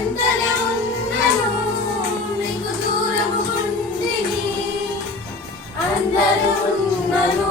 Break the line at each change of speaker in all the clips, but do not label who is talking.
ఉన్నను నీకు దూరము అందరూ ఉన్నను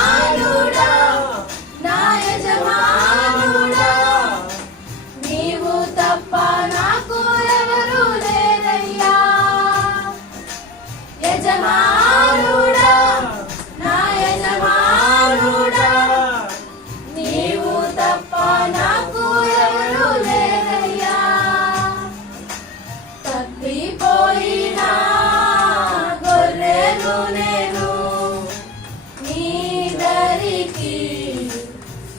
పోయినా గొర్రెను నేను నీ దరికి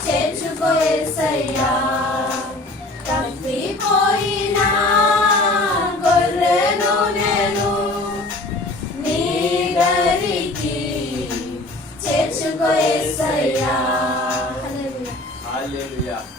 చేర్చుకోసయ్యా తప్పిపోయినా గొర్రెను నేను నీ దరికి చేర్చుకోసయ్యా
Hallelujah.